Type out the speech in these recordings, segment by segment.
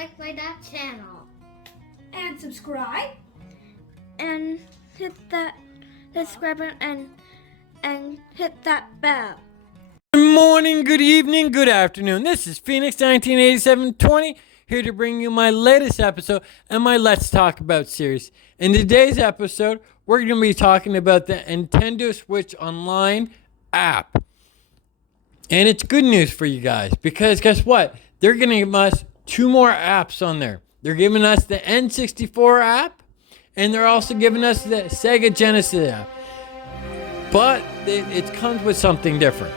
like my channel. And subscribe. And hit that subscribe button and hit that bell. Good morning, good evening, good afternoon. This is Phoenix 1987-20 here to bring you my latest episode and my Let's Talk About series. In today's episode, we're going to be talking about the Nintendo Switch Online app. And it's good news for you guys because guess what? They're going to give us 2 more apps on there. They're giving us the N64 app and they're also giving us the Sega Genesis app. But it comes with something different.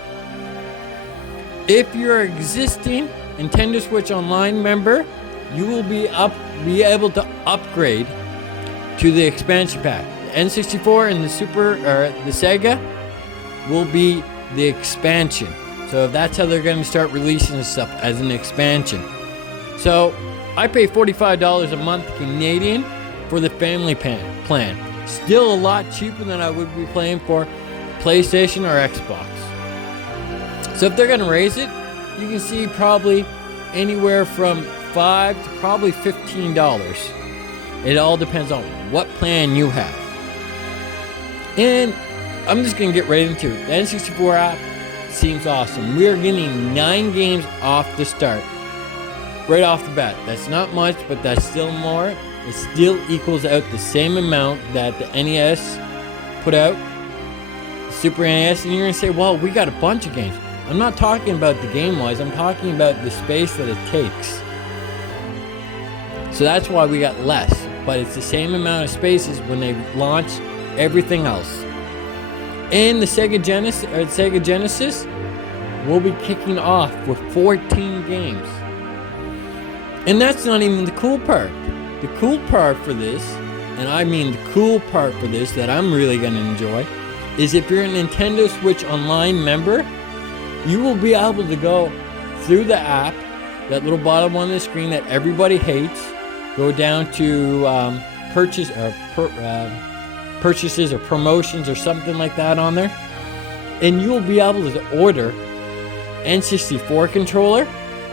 If you're an existing Nintendo Switch Online member, you will be able to upgrade to the expansion pack. The N64 and the Sega will be the expansion. So that's how they're going to start releasing this stuff as an expansion. So I pay $45 a month Canadian for the family plan. Still a lot cheaper than I would be paying for PlayStation or Xbox. So if they're going to raise it, you can see probably anywhere from $5 to probably $15. It all depends on what plan you have. And I'm just going to get right into it. The N64 app seems awesome. We are getting 9 games off the start. Right off the bat. That's not much, but that's still more. It still equals out the same amount that the NES put out. Super NES, and you're going to say, well, we got a bunch of games. I'm not talking about the game-wise. I'm talking about the space that it takes. So that's why we got less. But it's the same amount of spaces when they launch everything else. And the Sega Genesis will be kicking off with 14 games. And that's not even the cool part. The cool part for this, and I mean the cool part for this that I'm really going to enjoy, is if you're a Nintendo Switch Online member, you will be able to go through the app, that little bottom one on the screen that everybody hates, go down to purchases or promotions or something like that on there, and you will be able to order N64 controller.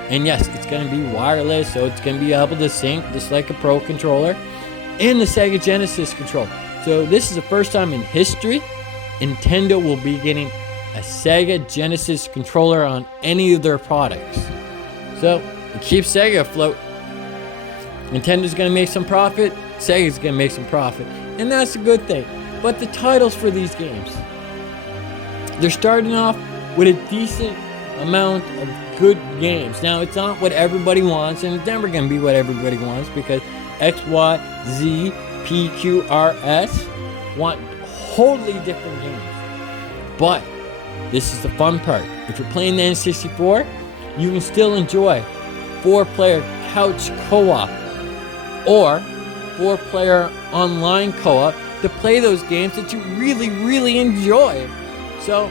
And yes, it's going to be wireless, so it's going to be able to sync just like a Pro controller, and the Sega Genesis controller. So this is the first time in history Nintendo will be getting a Sega Genesis controller on any of their products. So it keeps Sega afloat. Nintendo's going to make some profit, Sega's going to make some profit, and that's a good thing. But the titles for these games, they're starting off with a decent amount of good games. Now, it's not what everybody wants, and it's never going to be what everybody wants because X, Y, Z, P, Q, R, S want totally different games. But this is the fun part. If you're playing the N64, you can still enjoy 4-player couch co-op or 4-player online co-op to play those games that you really, really enjoy. So,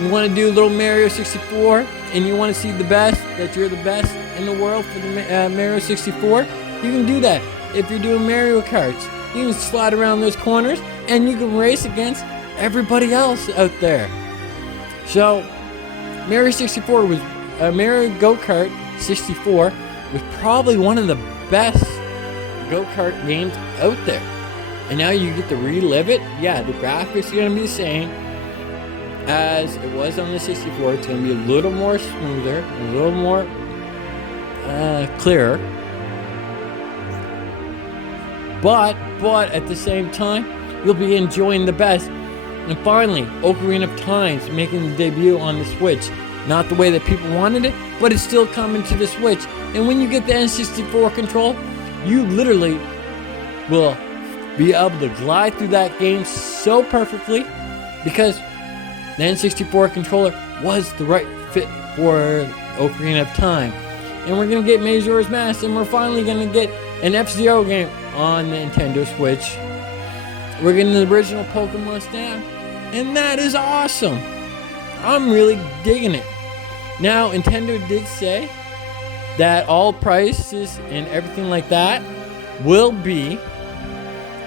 you want to do a little Mario 64 and you want to see the best, that you're the best in the world for the Mario 64, you can do that. If you're doing Mario Karts, you can slide around those corners and you can race against everybody else out there. So, Mario 64 was, Mario Go-Kart 64 was probably one of the best go-kart games out there. And now you get to relive it. Yeah, the graphics are going to be the same as it was on the 64. It's going to be a little more smoother, a little more clearer. But at the same time, you'll be enjoying the best. And finally, Ocarina of Time's making the debut on the Switch. Not the way that people wanted it, but it's still coming to the Switch. And when you get the N64 control, you literally will be able to glide through that game so perfectly because the N64 controller was the right fit for Ocarina of Time. And we're going to get Majora's Mask, and we're finally going to get an F-Zero game on the Nintendo Switch. We're getting the original Pokemon Snap, and that is awesome. I'm really digging it. Now, Nintendo did say that all prices and everything like that will be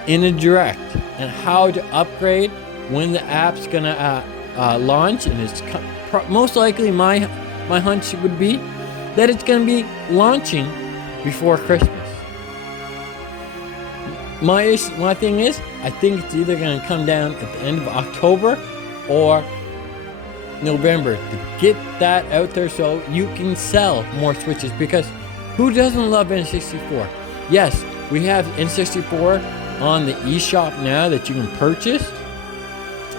in a direct, and how to upgrade when the app's gonna launch, and it's most likely my hunch would be that it's gonna be launching before Christmas. My thing is, I think it's either going to come down at the end of October or November to get that out there so you can sell more Switches, because who doesn't love N64? Yes, we have N64 on the eShop now that you can purchase,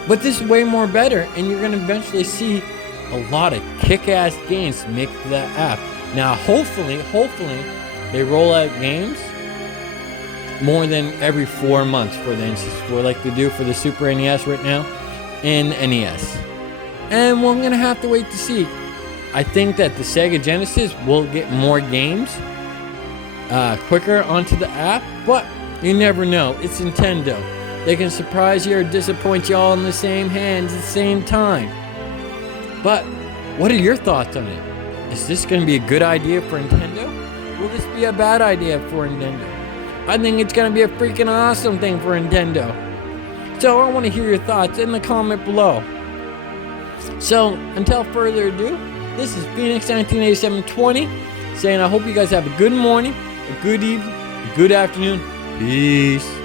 but this is way more better, and you're going to eventually see a lot of kick-ass games make that app. Now, hopefully, they roll out games more than every 4 months for the N64, like they do for the Super NES right now and NES. And we're going to have to wait to see. I think that the Sega Genesis will get more games quicker onto the app, but you never know. It's Nintendo. They can surprise you or disappoint you all in the same hands at the same time. But what are your thoughts on it? Is this going to be a good idea for Nintendo? Will this be a bad idea for Nintendo? I think it's going to be a freaking awesome thing for Nintendo. So I want to hear your thoughts in the comment below. So until further ado, this is Phoenix 198720 saying I hope you guys have a good morning, a good evening, a good afternoon. Peace.